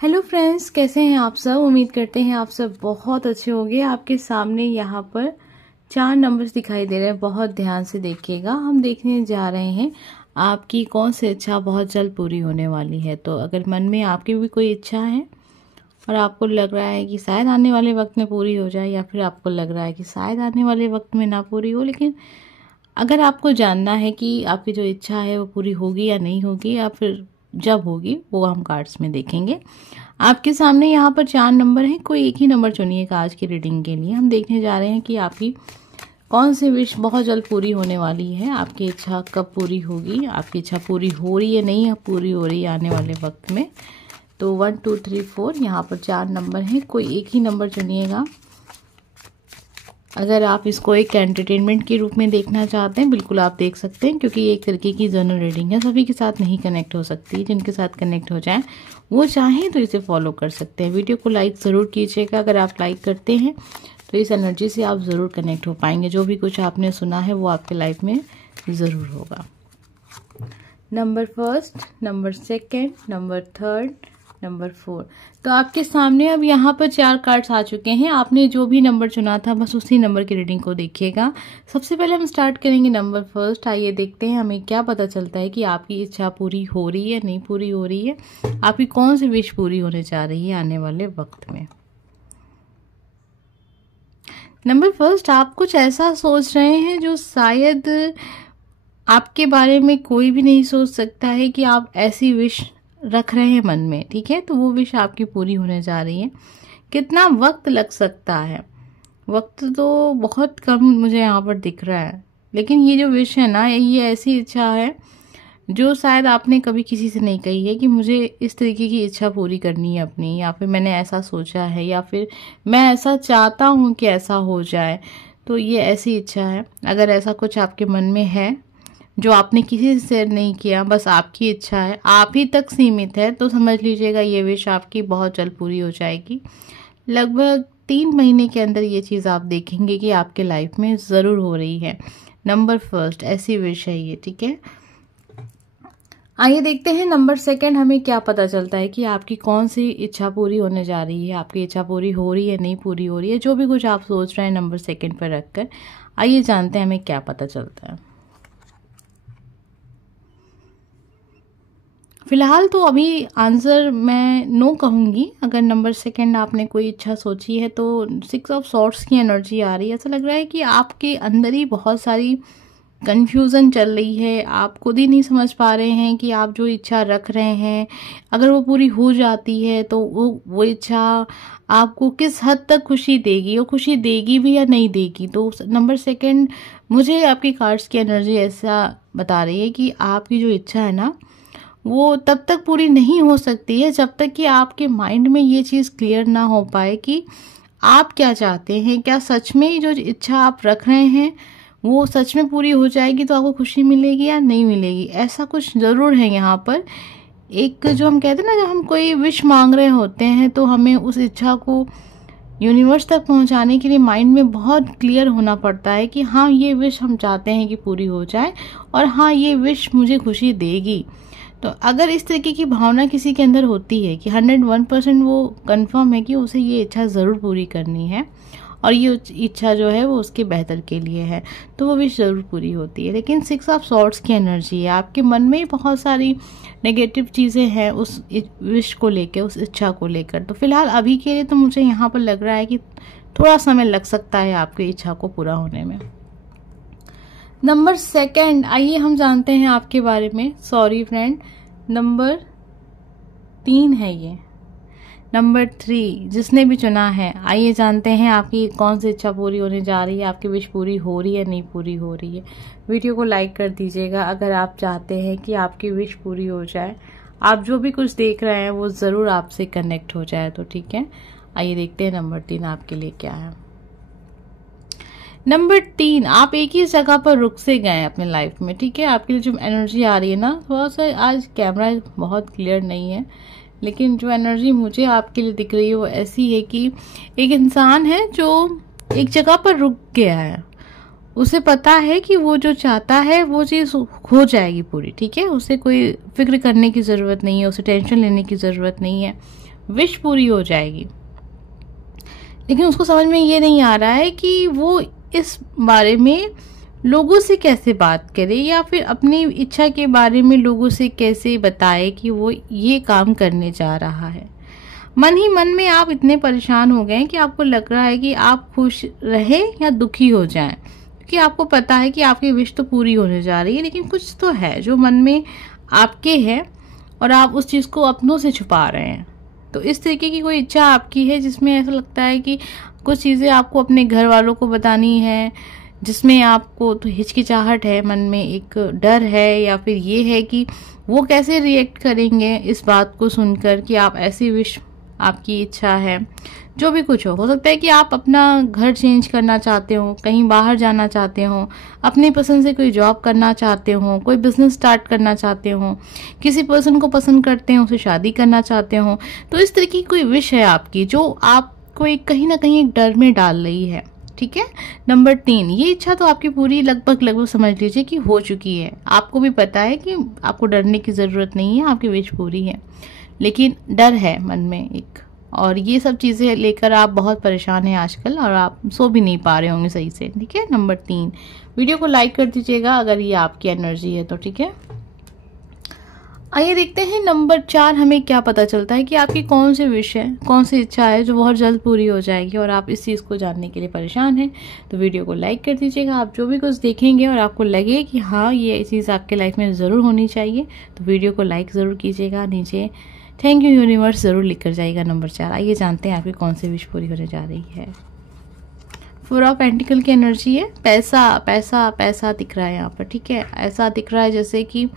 Hello friends, कैसे हैं आप सब। उम्मीद करते हैं आप सब बहुत अच्छे होंगे। आपके सामने यहाँ पर 4 नंबर्स दिखाई दे रहे हैं। बहुत ध्यान से देखिएगा। हम देखने जा रहे हैं आपकी कौन सी इच्छा बहुत जल्द पूरी होने वाली है। तो अगर मन में आपकी भी कोई इच्छा है और आपको लग रहा है कि शायद आने वाले वक्त में पूरी हो जाए, या फिर आपको लग रहा है कि शायद आने वाले वक्त में ना पूरी हो, लेकिन अगर आपको जानना है कि आपकी जो इच्छा है वो पूरी होगी या नहीं होगी, या फिर जब होगी, वो हम कार्ड्स में देखेंगे। आपके सामने यहाँ पर 4 नंबर हैं। कोई एक ही नंबर चुनिएगा आज की रीडिंग के लिए। हम देखने जा रहे हैं कि आपकी कौन सी विश बहुत जल्द पूरी होने वाली है। आपकी इच्छा कब पूरी होगी, आपकी इच्छा पूरी हो रही है, नहीं है पूरी हो रही है आने वाले वक्त में। तो 1 2 3 4 यहाँ पर 4 नंबर हैं। कोई एक ही नंबर चुनिएगा। अगर आप इसको एक एंटरटेनमेंट के रूप में देखना चाहते हैं, बिल्कुल आप देख सकते हैं, क्योंकि ये एक तरीके की जनरल रीडिंग है। सभी के साथ नहीं कनेक्ट हो सकती। जिनके साथ कनेक्ट हो जाए वो चाहें तो इसे फॉलो कर सकते हैं। वीडियो को लाइक ज़रूर कीजिएगा। अगर आप लाइक करते हैं तो इस एनर्जी से आप ज़रूर कनेक्ट हो पाएंगे। जो भी कुछ आपने सुना है वो आपके लाइफ में ज़रूर होगा। Number 1, number 2, number 3, number 4। तो आपके सामने अब यहाँ पर 4 कार्ड्स आ चुके हैं। आपने जो भी नंबर चुना था बस उसी नंबर की रीडिंग को देखिएगा। सबसे पहले हम स्टार्ट करेंगे नंबर 1। आइए देखते हैं हमें क्या पता चलता है कि आपकी इच्छा पूरी हो रही है, नहीं पूरी हो रही है। आपकी कौन सी विश पूरी होने जा रही है आने वाले वक्त में। नंबर 1, आप कुछ ऐसा सोच रहे हैं जो शायद आपके बारे में कोई भी नहीं सोच सकता है कि आप ऐसी विश रख रहे हैं मन में। ठीक है, तो वो विश आपकी पूरी होने जा रही है। कितना वक्त लग सकता है? वक्त तो बहुत कम मुझे यहाँ पर दिख रहा है, लेकिन ये जो विश है ना, ये ऐसी इच्छा है जो शायद आपने कभी किसी से नहीं कही है कि मुझे इस तरीके की इच्छा पूरी करनी है अपनी, या फिर मैंने ऐसा सोचा है, या फिर मैं ऐसा चाहता हूँ कि ऐसा हो जाए। तो ये ऐसी इच्छा है। अगर ऐसा कुछ आपके मन में है जो आपने किसी से शेयर नहीं किया, बस आपकी इच्छा है, आप ही तक सीमित है, तो समझ लीजिएगा ये विश आपकी बहुत जल्द पूरी हो जाएगी। लगभग 3 महीने के अंदर ये चीज़ आप देखेंगे कि आपके लाइफ में ज़रूर हो रही है। नंबर 1 ऐसी विश है ये। ठीक है, आइए देखते हैं नंबर 2 हमें क्या पता चलता है कि आपकी कौन सी इच्छा पूरी होने जा रही है। आपकी इच्छा पूरी हो रही है, नहीं पूरी हो रही है, जो भी कुछ आप सोच रहे हैं नंबर 2 पर रखकर। आइए जानते हैं हमें क्या पता चलता है। फिलहाल तो अभी आंसर मैं नो कहूँगी। अगर नंबर 2 आपने कोई इच्छा सोची है तो 6 ऑफ सॉर्ड्स की एनर्जी आ रही है। ऐसा लग रहा है कि आपके अंदर ही बहुत सारी कंफ्यूजन चल रही है। आप खुद ही नहीं समझ पा रहे हैं कि आप जो इच्छा रख रहे हैं, अगर वो पूरी हो जाती है तो वो इच्छा आपको किस हद तक खुशी देगी, वो खुशी देगी भी या नहीं देगी। तो नंबर 2 मुझे आपकी कार्ड्स की एनर्जी ऐसा बता रही है कि आपकी जो इच्छा है ना, वो तब तक पूरी नहीं हो सकती है जब तक कि आपके माइंड में ये चीज़ क्लियर ना हो पाए कि आप क्या चाहते हैं। क्या सच में ही जो इच्छा आप रख रहे हैं वो सच में पूरी हो जाएगी तो आपको खुशी मिलेगी या नहीं मिलेगी। ऐसा कुछ ज़रूर है यहाँ पर। एक जो हम कहते हैं ना, जब हम कोई विश मांग रहे होते हैं तो हमें उस इच्छा को यूनिवर्स तक पहुंचाने के लिए माइंड में बहुत क्लियर होना पड़ता है कि हाँ, ये विश हम चाहते हैं कि पूरी हो जाए, और हाँ, ये विश मुझे खुशी देगी। तो अगर इस तरीके की भावना किसी के अंदर होती है कि 101% वो कंफर्म है कि उसे ये इच्छा ज़रूर पूरी करनी है, और ये इच्छा जो है वो उसके बेहतर के लिए है, तो वो विश ज़रूर पूरी होती है। लेकिन 6 ऑफ सॉर्ड्स की एनर्जी है। आपके मन में बहुत सारी नेगेटिव चीज़ें हैं उस विश को लेकर, उस इच्छा को लेकर। तो फिलहाल अभी के लिए तो मुझे यहाँ पर लग रहा है कि थोड़ा समय लग सकता है आपकी इच्छा को पूरा होने में। नंबर 2, आइए हम जानते हैं आपके बारे में। सॉरी फ्रेंड, नंबर 3 है ये। नंबर 3 जिसने भी चुना है, आइए जानते हैं आपकी कौन सी इच्छा पूरी होने जा रही है। आपकी विश पूरी हो रही है, नहीं पूरी हो रही है। वीडियो को लाइक कर दीजिएगा अगर आप चाहते हैं कि आपकी विश पूरी हो जाए। आप जो भी कुछ देख रहे हैं वो ज़रूर आपसे कनेक्ट हो जाए। तो ठीक है, आइए देखते हैं नंबर 3 आपके लिए क्या है। नंबर 3, आप एक ही जगह पर रुक से गए अपने लाइफ में। ठीक है, आपके लिए जो एनर्जी आ रही है ना, थोड़ा सा आज कैमरा बहुत क्लियर नहीं है, लेकिन जो एनर्जी मुझे आपके लिए दिख रही है वो ऐसी है कि एक इंसान है जो एक जगह पर रुक गया है। उसे पता है कि वो जो चाहता है वो चीज़ हो जाएगी पूरी। ठीक है, उसे कोई फिक्र करने की ज़रूरत नहीं है, उसे टेंशन लेने की ज़रूरत नहीं है। विश पूरी हो जाएगी। लेकिन उसको समझ में ये नहीं आ रहा है कि वो इस बारे में लोगों से कैसे बात करे या फिर अपनी इच्छा के बारे में लोगों से कैसे बताए कि वो ये काम करने जा रहा है। मन ही मन में आप इतने परेशान हो गए कि आपको लग रहा है कि आप खुश रहे या दुखी हो जाएं, क्योंकि आपको पता है कि आपकी विश तो पूरी होने जा रही है, लेकिन कुछ तो है जो मन में आपके है और आप उस चीज़ को अपनों से छुपा रहे हैं। तो इस तरीके की कोई इच्छा आपकी है जिसमें ऐसा लगता है कि कुछ चीज़ें आपको अपने घर वालों को बतानी है, जिसमें आपको तो हिचकिचाहट है, मन में एक डर है, या फिर ये है कि वो कैसे रिएक्ट करेंगे इस बात को सुनकर कि आप ऐसी विश आपकी इच्छा है। जो भी कुछ हो सकता है कि आप अपना घर चेंज करना चाहते हो, कहीं बाहर जाना चाहते हो, अपनी पसंद से कोई जॉब करना चाहते हो, कोई बिजनेस स्टार्ट करना चाहते हो, किसी पर्सन को पसंद करते हो, उसे शादी करना चाहते हो। तो इस तरह की कोई विश है आपकी जो आपको एक कहीं ना कहीं एक डर में डाल रही है। ठीक है। नंबर 3, ये इच्छा तो आपकी पूरी लगभग समझ लीजिए कि हो चुकी है। आपको भी पता है कि आपको डरने की ज़रूरत नहीं है, आपकी विश पूरी है, लेकिन डर है मन में एक, और ये सब चीज़ें लेकर आप बहुत परेशान हैं आजकल और आप सो भी नहीं पा रहे होंगे सही से। ठीक है। नंबर 3, वीडियो को लाइक कर दीजिएगा अगर ये आपकी एनर्जी है तो। ठीक है। आइए देखते हैं नंबर 4 हमें क्या पता चलता है कि आपकी कौन सी विश है, कौन सी इच्छा है जो बहुत जल्द पूरी हो जाएगी और आप इस चीज़ को जानने के लिए परेशान हैं। तो वीडियो को लाइक कर दीजिएगा। आप जो भी कुछ देखेंगे और आपको लगे कि हाँ ये चीज़ आपके लाइफ में ज़रूर होनी चाहिए तो वीडियो को लाइक ज़रूर कीजिएगा। नीचे थैंक यू यूनिवर्स ज़रूर लिख कर जाइएगा नंबर 4। आइए जानते हैं आपकी कौन सी विश पूरी होने जा रही है। 4 ऑफ पेंटिकल की एनर्जी है। पैसा पैसा पैसा दिख रहा है यहाँ पर। ठीक है। ऐसा दिख रहा है जैसे कि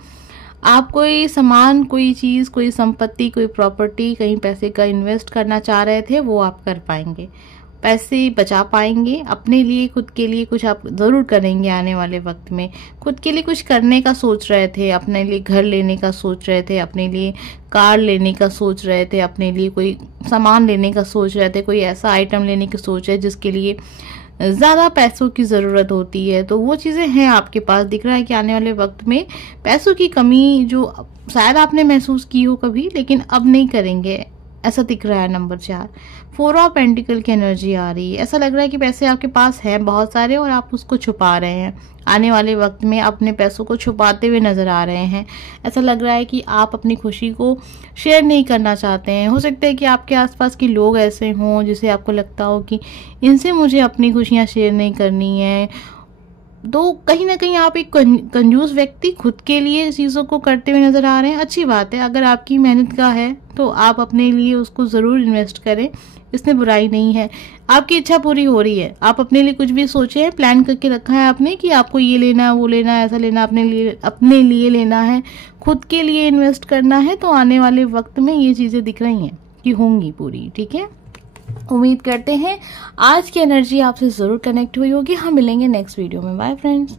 आप कोई सामान, कोई चीज़, कोई संपत्ति, कोई प्रॉपर्टी कहीं पैसे का इन्वेस्ट करना चाह रहे थे, वो आप कर पाएंगे, पैसे बचा पाएंगे अपने लिए, खुद के लिए कुछ आप ज़रूर करेंगे आने वाले वक्त में। खुद के लिए कुछ करने का सोच रहे थे, अपने लिए घर लेने का सोच रहे थे, अपने लिए कार लेने का सोच रहे थे, अपने लिए कोई सामान लेने का सोच रहे थे, कोई ऐसा आइटम लेने की सोच है जिसके लिए ज़्यादा पैसों की ज़रूरत होती है। तो वो चीज़ें हैं आपके पास। दिख रहा है कि आने वाले वक्त में पैसों की कमी जो शायद आपने महसूस की हो कभी, लेकिन अब नहीं करेंगे, ऐसा दिख रहा है नंबर 4। 4 ऑफ पेंटिकल की एनर्जी आ रही है। ऐसा लग रहा है कि पैसे आपके पास हैं बहुत सारे और आप उसको छुपा रहे हैं। आने वाले वक्त में अपने पैसों को छुपाते हुए नजर आ रहे हैं। ऐसा लग रहा है कि आप अपनी खुशी को शेयर नहीं करना चाहते हैं। हो सकता है कि आपके आसपास के लोग ऐसे हों जिसे आपको लगता हो कि इनसे मुझे अपनी खुशियाँ शेयर नहीं करनी है। तो कहीं ना कहीं आप एक कंजूस व्यक्ति खुद के लिए चीज़ों को करते हुए नज़र आ रहे हैं। अच्छी बात है, अगर आपकी मेहनत का है तो आप अपने लिए उसको ज़रूर इन्वेस्ट करें, इसमें बुराई नहीं है। आपकी इच्छा पूरी हो रही है। आप अपने लिए कुछ भी सोचे हैं, प्लान करके रखा है आपने कि आपको ये लेना है, वो लेना है, ऐसा लेना, अपने लिए लेना है, खुद के लिए इन्वेस्ट करना है। तो आने वाले वक्त में ये चीज़ें दिख रही हैं कि होंगी पूरी। ठीक है। उम्मीद करते हैं आज की एनर्जी आपसे ज़रूर कनेक्ट हुई होगी। हम मिलेंगे नेक्स्ट वीडियो में। Bye friends.